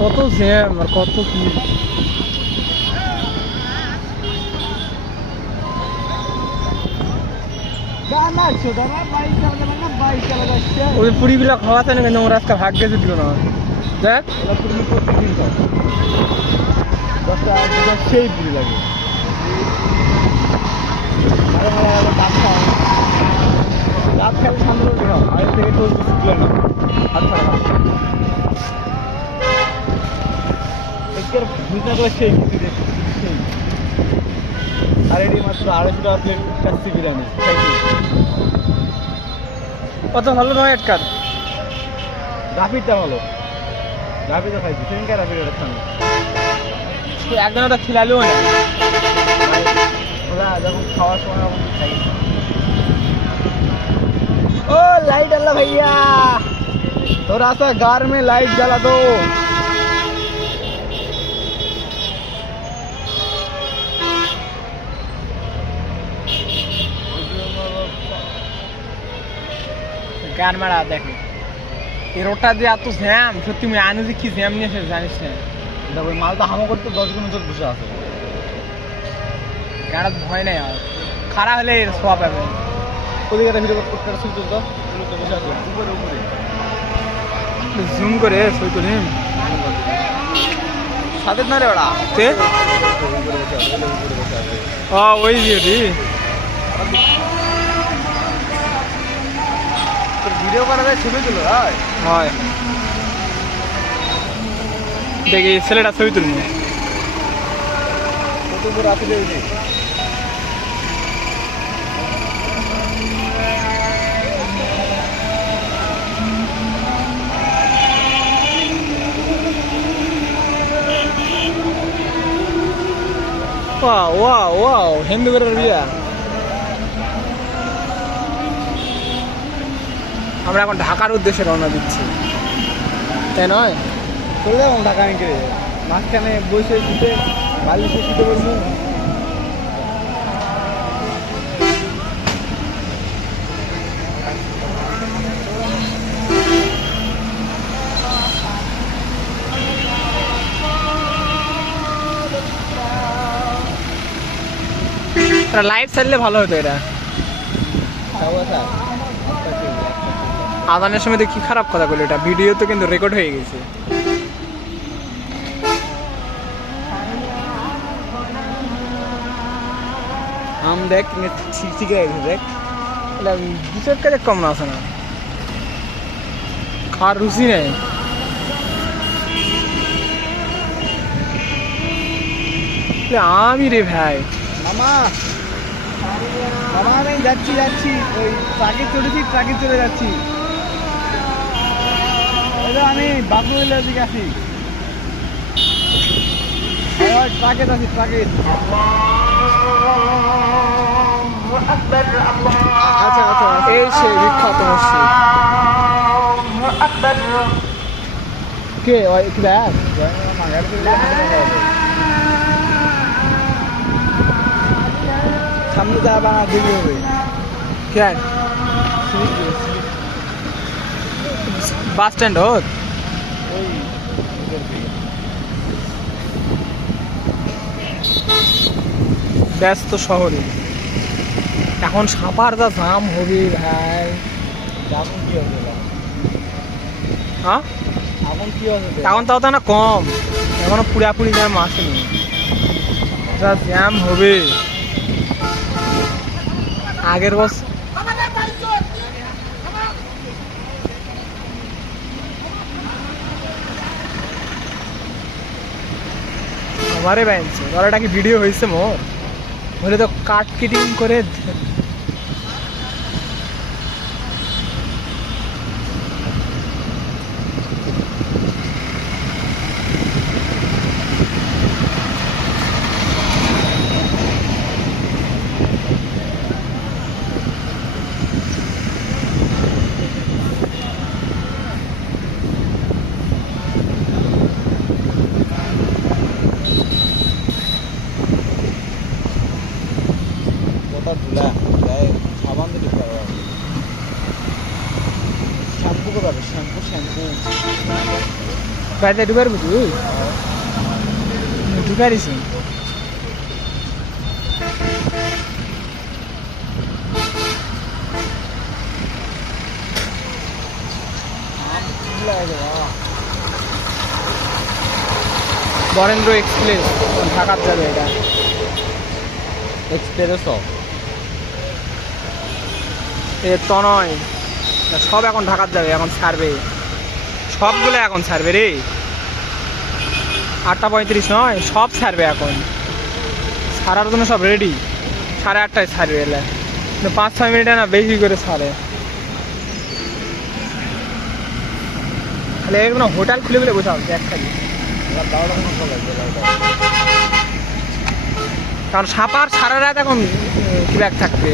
কত জ্যাম আর কত কি। ওই পুরিগুলা খাওয়াতে না কিন্তু ওর আজকে ভাগ্যে দিল না। দেখ প্রত্যেকদিন তো 10টা সেই পুরি লাগে। রাত খেলে সামনে খাও আগে থেকে তো ছিল না। আচ্ছা সেই সেই আর এটি মাত্র 250 টাকা প্লেট কাচ্চি বিরিয়ানি। কত ভালো নয় আটকার রাফিরটা ভালো। রাফিটা খাইছি সেদিনকে রাফির ওটা খান একদিন ওটা খিলালেও না ওরা যখন খাওয়ার সময় খাই। ओ लाइट अल्लाह भैया थोड़ा सा घर में लाइट जला दो। গান মারা দেখো এই রোডটা দিয়ে এত জ্যাম সত্যি আমি আনে যে কি জ্যাম নিয়ে এসে জানিস না। দেখো মালটা হামো করতে 10 কিলোমিটার বসে আছে গাড়াত ভয় নাই আর খারাপ হলে সব পাবে। ওদিকে ভিডিও করতে শুনতো তো বসে আছে উপরে উপরে জুম করে ছবি তুলি সাথে না রে ওরা তে ওই যে ভিডিও করা যায় ছবি তুলো হয় দেখি ছেলেটা ছবি তুলি কত উপর রাতে দেখি। Wow, wow, wow, হিন্দু করে বিয়া। আমরা এখন ঢাকার উদ্দেশ্যে রওনা দিচ্ছি তাই নয়? চলে যাবো ঢাকা নিয়ে মাঝখানে বসে শুতে বালিশে শুতে বলবো। লাইভ ছাড়লে ভালো হতো। এটা আদানের সময় তো কি খারাপ কথা বলে এটা ভিডিও তো কিন্তু রেকর্ড হয়ে গেছে। আম দেখ ঠিক আছে দেখ বিচার কাজে কম না আছে না খাওয়ার রুচি নেই। আমি রে ভাই মামা মামা আমি যাচ্ছি ওই ট্রাকে চড়েছি ট্রাকে চলে যাচ্ছি। আমি বাপুরের দিকে আছি ট্রাকে আছি ট্রাকে। আচ্ছা আচ্ছা এই সেই বিখ্যাত মসজিদ কে দেখ সামনে যা বানা দিবি হবে কেন বাস স্ট্যান্ড হোক ব্যস্ত শহরে এখন সাপার যা জাম হবে ভাই। এখন কি হবে হ্যাঁ এখন কি হবে এখন তাও তো না কম এখনো পুরাপুরি জ্যাম আসেনি যা জ্যাম হবে আগের বছর। আমারে বাইনছে ওরা কি ভিডিও হয়েছে মোর বলে তো কাট কিটিং করে ধুলা সাবান দিতে পারো। বাড়িতে ঢুকার বুঝি ঢুকাই দিছি বরেন্দ্র এক্সপ্রেস ঢাকার যাবে এটা এক্সপ্রেসও এ তো নয় সব এখন ঢাকার যাবে এখন ছাড়বে সবগুলো এখন ছাড়বে রে 8:35 নয় সব ছাড়বে এখন ছাড়ার জন্য সব রেডি 8:30টায় ছাড়বে এলে 5-6 মিনিটে না বেশি করে ছাড়ে তাহলে এগুলো হোটেল খুলে খুলে বসাও দেখ খালি কারণ সাপার সারা রাত এখন কি ব্যাগ থাকবে